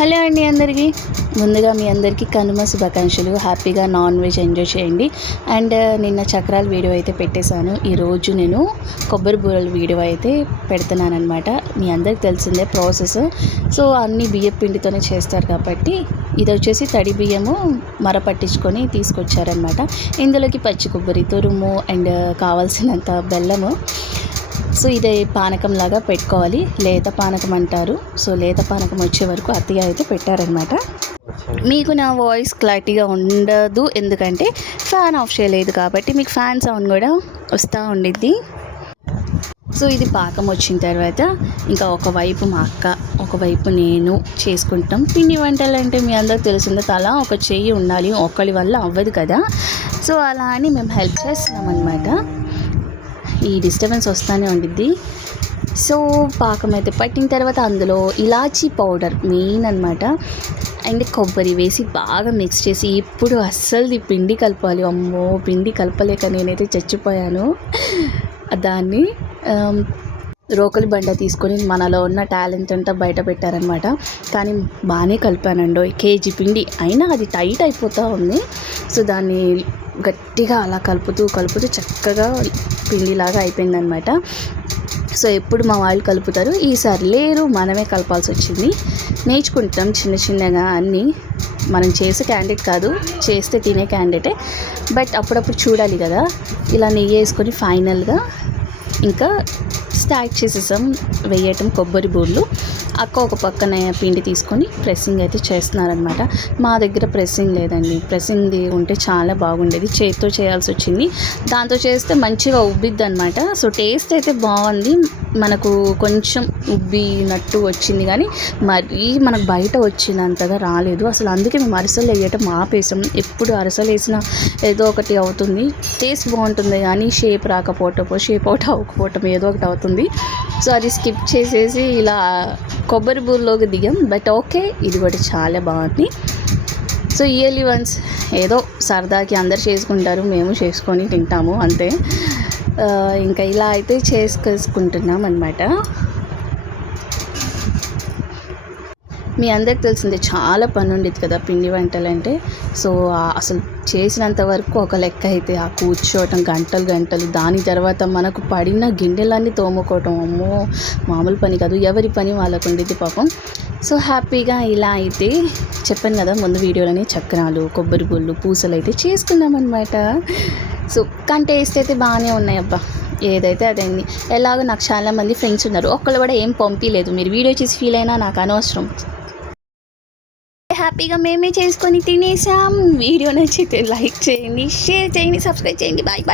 Hello అండి అందరికీ. ముందుగా మీ అందరికీ కనుమ శుభాకాంక్షలు. హ్యాపీగా నాన్ వెజ్ ఎంజాయ్ చేయండి. అండ్ నిన్న చక్రాల వీడియో అయితే పెట్టేశాను. ఈరోజు నేను కొబ్బరి బూరల వీడియో అయితే పెడుతున్నాను అనమాట. మీ అందరికి తెలిసిందే ప్రాసెస్. సో అన్నీ బియ్యం పిండితోనే చేస్తారు కాబట్టి ఇది వచ్చేసి తడి బియ్యము మరపట్టించుకొని తీసుకొచ్చారనమాట. ఇందులోకి పచ్చి కొబ్బరి తురుము అండ్ కావాల్సినంత బెల్లము. సో ఇది పానకం లాగా పెట్టుకోవాలి. లేత పానకం అంటారు. సో లేత పానకం వచ్చే వరకు అత్తయ్య అయితే పెట్టారనమాట. మీకు నా వాయిస్ క్లారిటీగా ఉండదు, ఎందుకంటే ఫ్యాన్ ఆఫ్ చేయలేదు కాబట్టి మీకు ఫ్యాన్ సౌండ్ కూడా వస్తూ ఉండిద్ది. సో ఇది పాకం వచ్చిన తర్వాత ఇంకా ఒకవైపు మా అక్క, ఒకవైపు నేను చేసుకుంటాం. పిండి వంటలు అంటే మీ అందరికి తెలిసిందే, తలా ఒక చెయ్యి ఉండాలి, ఒకరి వల్ల అవ్వదు కదా. సో అలా అని మేము హెల్ప్ చేస్తున్నాం అనమాట. ఈ డిస్టర్బెన్స్ వస్తూనే ఉండిద్ది. సో పాకం అయితే పట్టిన తర్వాత అందులో ఇలాచీ పౌడర్ మెయిన్ అనమాట. అండ్ కొబ్బరి వేసి బాగా మిక్స్ చేసి, ఇప్పుడు అస్సలు పిండి కలపాలి. అమ్మో, పిండి కలపలేక నేనైతే చచ్చిపోయాను. దాన్ని రోకలి బండ తీసుకొని మనలో ఉన్న టాలెంట్ అంతా బయట పెట్టారనమాట. కానీ బాగానే కలిపానండో, కేజీ పిండి అయినా అది టైట్ అయిపోతూ ఉంది. సో దాన్ని గట్టిగా అలా కలుపుతూ చక్కగా పిండిలాగా అయిపోయిందనమాట. సో ఎప్పుడు మా వాళ్ళు కలుపుతారు, ఈసారి లేరు, మనమే కలపాల్సి వచ్చింది. నేర్చుకుంటాం చిన్న చిన్నగా అన్నీ. మనం చేసే క్యాండిడేట్ కాదు, చేస్తే తినే క్యాండిడేటే, బట్ అప్పుడప్పుడు చూడాలి కదా. ఇలా నెయ్యి వేసుకొని ఫైనల్గా ఇంకా స్టార్ట్ చేసేసాం వేయటం కొబ్బరి బూర్లు. అక్క ఒక పక్కన పిండి తీసుకొని ప్రెస్సింగ్ అయితే చేస్తున్నారనమాట. మా దగ్గర ప్రెస్సింగ్ లేదండి. ప్రెస్సింగ్ది ఉంటే చాలా బాగుండేది, చేతితో చేయాల్సి వచ్చింది. దాంతో చేస్తే మంచిగా ఉబ్బిద్ది అనమాట. సో టేస్ట్ అయితే బాగుంది, మనకు కొంచెం ఉబ్బినట్టు వచ్చింది, కానీ మరీ మనకు బయట వచ్చినంతగా రాలేదు అసలు. అందుకే మేము అరసలు వేయటం ఆపేసాం. ఎప్పుడు అరసలు వేసినా ఏదో ఒకటి అవుతుంది, టేస్ట్ బాగుంటుంది కానీ షేప్ రాకపోవటం, షేప్ అవుట్ అవ్వకపోవటం ఏదో ఒకటి అవుతుంది. సో అది స్కిప్ చేసేసి ఇలా కొబ్బరి బూరలోకి దిగాం. బట్ ఓకే, ఇది కూడా చాలా బాగుంది. సో ఇయర్లీ వన్స్ ఏదో సరదాకి అందరు చేసుకుంటారు, మేము చేసుకొని తింటాము అంతే. ఇంకా ఇలా అయితే చేసుకుంటున్నాం అనమాట. మీ అందరికి తెలిసిందే, చాలా పని ఉండేది కదా పిండి వంటలు అంటే. సో అసలు చేసినంత వరకు ఒక లెక్క అయితే, ఆ కూర్చోవటం గంటలు, దాని తర్వాత మనకు పడిన గిన్నెలన్నీ తోముకోవటం, అమ్మో మామూలు పని కాదు. ఎవరి పని వాళ్ళకు ఉండేది పాపం. సో హ్యాపీగా ఇలా అయితే చెప్పాను కదా ముందు వీడియోలోనే, చక్రాలు, కొబ్బరి బూళ్ళు, పూసలు అయితే చేసుకున్నాం అనమాట. సో కానీ టేస్ట్ అయితే బాగానే ఉన్నాయి అబ్బా, ఏదైతే అదైంది. ఎలాగో నాకు చాలామంది ఫ్రెండ్స్ ఉన్నారు, ఒక్కళ్ళు కూడా ఏం పంపించలేదు. మీరు వీడియో చేసి ఫీల్ అయినా నాకు అనవసరం. హ్యాపీగా మేమే చేసుకొని తినేసాం. వీడియో నచ్చితే లైక్ చేయండి, షేర్ చేయండి, సబ్స్క్రైబ్ చేయండి. బాయ్.